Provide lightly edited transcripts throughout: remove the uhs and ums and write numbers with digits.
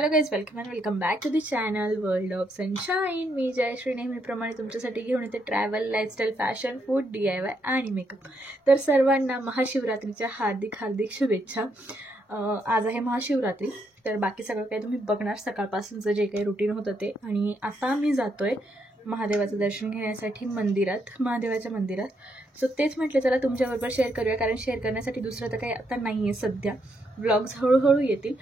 Hello guys, welcome back to the channel World of Sunshine. मी जयश्री नेहमीप्रमाणे तुमच्यासाठी घेऊन येते travel, lifestyle, fashion, food, DIY आणि मेकअप. तर सर्वांना महाशिवरात्रीच्या हार्दिक शुभेच्छा. आज आहे महाशिवरात्री, तर बाकी सगळं काही तुम्ही बघणार सकाळपासूनचं जे काही रुटीन होतं ते. आणि आता मी जातोय महादेवाचं दर्शन घेण्यासाठी महादेवाच्या मंदिरात. सो तेच म्हटलं चला तुमच्याबरोबर शेअर करूया, कारण शेअर करण्यासाठी दुसरं तर काही आता नाही आहे सध्या. व्लॉग्स हळूहळू येतील.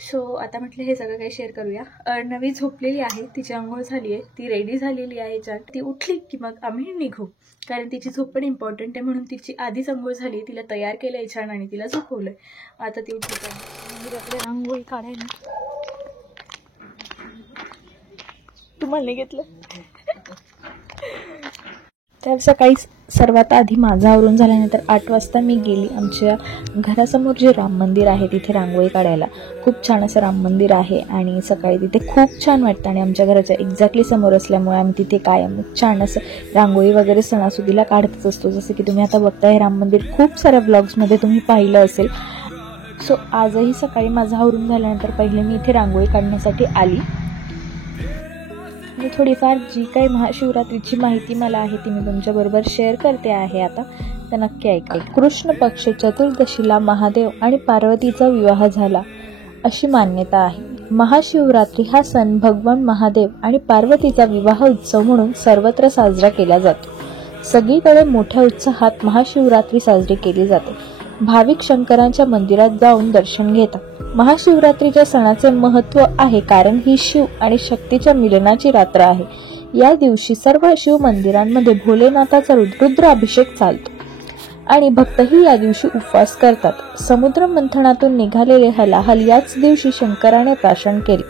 सो आता म्हटलं हे सगळं काही शेअर करूया. अर्णवी झोपलेली आहे, तिची आंघोळ झाली आहे, ती रेडी झालेली आहे. ती उठली की मग आम्ही निघू, कारण तिची झोप पण इम्पॉर्टंट आहे. म्हणून तिची आधीच आंघोळ झाली, तिला तयार केलंय छान आणि तिला झोपवलंय. आता ती उठली मंदिराकडे रांगोळी काढायला. तुम्हाला नाही घेतलं तर सकाळी सर्वात आधी माझं आवरून झाल्यानंतर 8 वाजता मी गेली आमच्या घरासमोर जे राम मंदिर आहे तिथे रांगोळी काढायला. खूप छान असं राम मंदिर आहे आणि सकाळी तिथे खूप छान वाटतं. आणि आमच्या घराच्या एक्झॅक्टली समोर असल्यामुळे आम्ही तिथे कायम छान असं रांगोळी वगैरे सणासुदीला काढतच असतो. जसं की तुम्ही आता बघताय राम मंदिर खूप साऱ्या ब्लॉग्समध्ये तुम्ही पाहिलं असेल. सो आजही सकाळी माझं आवरून झाल्यानंतर पहिले मी इथे रांगोळी काढण्यासाठी आली. मी थोडीफार जी काही महाशिवरात्रीची माहिती मला आहे ती मी तुमच्याबरोबर शेअर करते आहे आता, तर नक्की ऐका. कृष्ण पक्ष चतुर्दशीला महादेव आणि पार्वतीचा विवाह झाला अशी मान्यता आहे. महाशिवरात्री हा सण भगवान महादेव आणि पार्वतीचा विवाह उत्सव म्हणून सर्वत्र साजरा केला जातो. सगळीकडे मोठ्या उत्साहात महाशिवरात्री साजरी केली जाते. भाविक शंकरांच्या मंदिरात जाऊन दर्शन घेतात. महाशिवरात्रीच्या सणाचे महत्त्व आहे कारण ही शिव आणि शक्तीच्या मिलनाची रात्र आहे. या दिवशी सर्व शिव मंदिरांमध्ये भोलेनाथाचा रुद्राभिषेक चालतो आणि भक्तही या दिवशी उपवास करतात. समुद्र मंथनातून निघालेले हलाहल याच दिवशी शंकराने प्राशन केले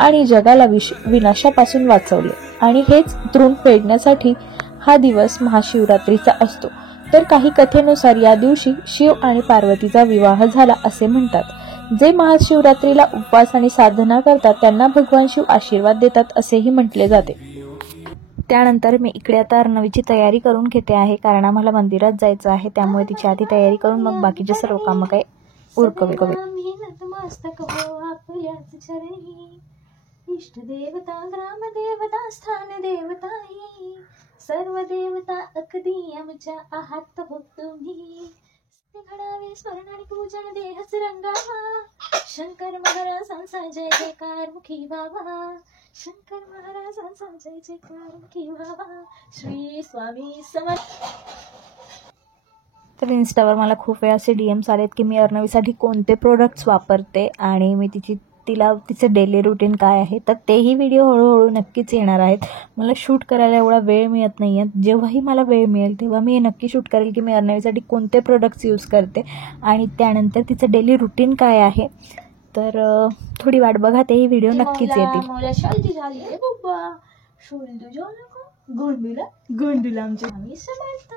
आणि जगाला विनाशापासून वाचवले. आणि हेच तृण फेडण्यासाठी हा दिवस महाशिवरात्रीचा असतो. तर काही कथेनुसार या दिवशी शिव आणि पार्वतीचा विवाह झाला असे म्हणतात. जे महाशिवरात्रीला उपवास आणि साधना करतात त्यांना भगवान शिव आशीर्वाद देतात असेही म्हटले जाते. त्यानंतर मी इकडे आता अर्णवीची तयारी करून घेते आहे, कारण आम्हाला मंदिरात जायचं आहे. त्यामुळे तिची आधी तयारी करून मग बाकीचे सर्व कामं काय उरकवे. इष्ट देवता, ग्राम देवता, स्थान देवता, सर्व देवता अगदी आमच्या आहात हो तुम्ही. घडावे स्मरण आणि पूजन देहच रंगावा. शंकर महाराजांचा जय जयकार मुखी बाबा. शंकर महाराजांचा जय जयकार मुखी बाबा. श्री स्वामी समर्थ. तर इन्स्टावर मला खूप वेळा असे DMs आलेत की मी अर्णवीसाठी कोणते प्रोडक्ट्स वापरते आणि मी तिचं डेली रुटीन काय आहे. तर तेही व्हिडिओ हळूहळू नक्कीच येणार आहेत. मला शूट करायला एवढा वेळ मिळत नाही आहे. जेव्हाही मला वेळ मिळेल तेव्हा मी हे नक्की शूट करेल की मी अर्णवीसाठी कोणते प्रोडक्ट्स यूज करते आणि त्यानंतर तिचं डेली रुटीन काय आहे. तर थोडी वाट बघा, तेही व्हिडिओ नक्कीच येतील. गोंडूला आमच्या आम्ही समर्थ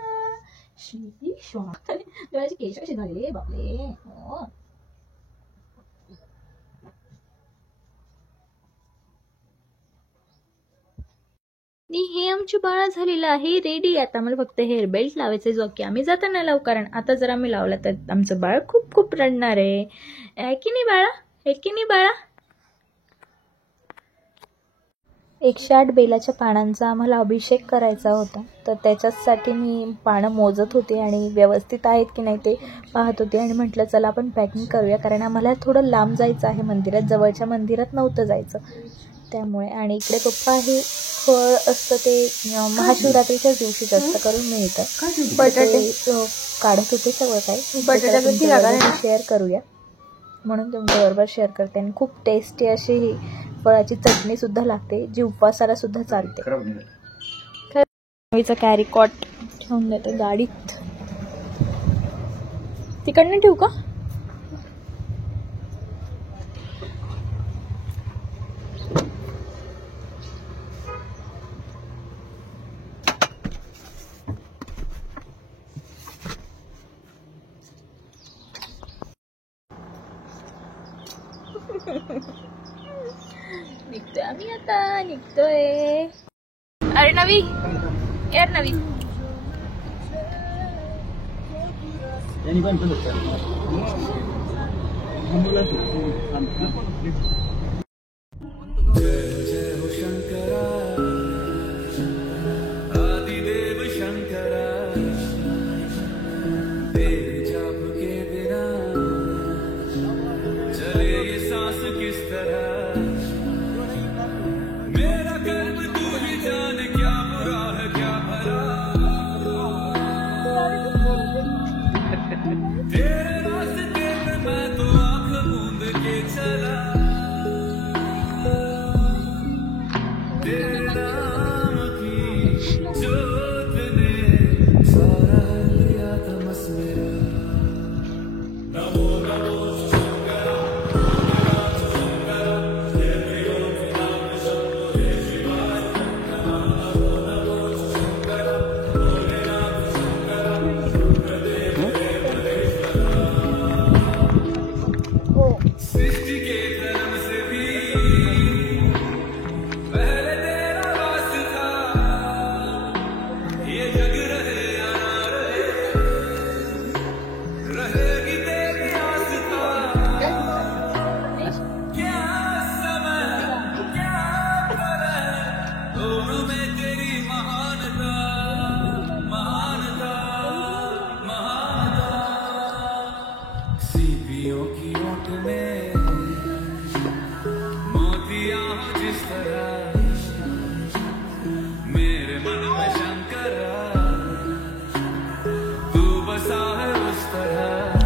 श्री स्वामी. केश कसे झाले बापले. हे आमची बाळा झालेलं आहे रेडी. आता मला फक्त हेअर बेल्ट लावायचं जो की आम्ही जाताना लावू, कारण आता जर आम्ही लावला तर आमचं बाळ खूप खूप रडणार आहे की नाही बाळा, हे की नाही बाळा. 108 बेलाच्या पानांचा आम्हाला अभिषेक करायचा होता, तर त्याच्यासाठी मी पानं मोजत होते आणि व्यवस्थित आहेत की नाही ते पाहत होते. आणि म्हटलं चला आपण पॅकिंग करूया, कारण आम्हाला थोडं लांब जायचं आहे मंदिरात, जवळच्या मंदिरात नव्हतं जायचं त्यामुळे. आणि इकडे पप्पा हे फळ असतं ते महाशिवरात्रीच्याच दिवशी जास्त करून मिळतं. बटाटे काढत होते सगळं काही. बटाट्याचं शेअर करूया म्हणून तुमच्याबरोबर शेअर करते. आणि खूप टेस्टी अशी ही फळाची चटणी सुद्धा लागते जी उपवासाला सुद्धा चालते. कॅरी कॉट ठेवून देते गाडीत. तिकडनं ठेवू का? निघतोय आम्ही, आता निघतोय. अर्णवी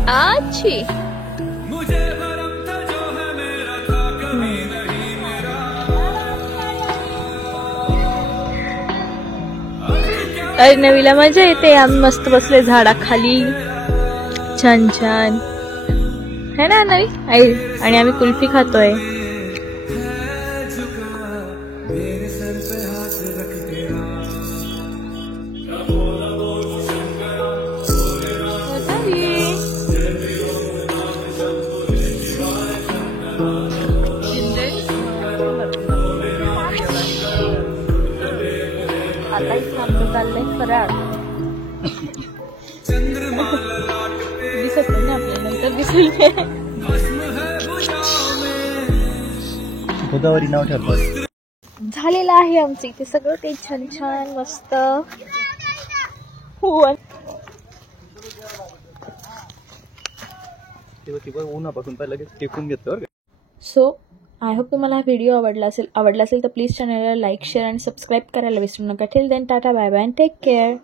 अच्छी मुझे भरम था जो है मेरा था कभी नहीं मेरा। अरे नवीला मजा येते. आम्ही मस्त बसले झाडाखाली छान छान है ना नवी आई. आणि आम्ही कुल्फी खातोय. मेरे सर पे हाथ रख तेरा आता इथं आमचं चाललंय फराळ. दिसत नाही आपल्याला, नंतर दिसेल. गोदावरी नाव ठरलं. झालेलं आहे आमचं इथे सगळं ते छान छान मस्त. उन्हापासून पहिला लगेच टेकून घेतो. सो आय होप तुम्हाला हा व्हिडिओ आवडला असेल तर प्लीज चॅनलला लाईक शेअर आणि सबस्क्राईब करायला विसरू नका. Till then tata bye bye and take care.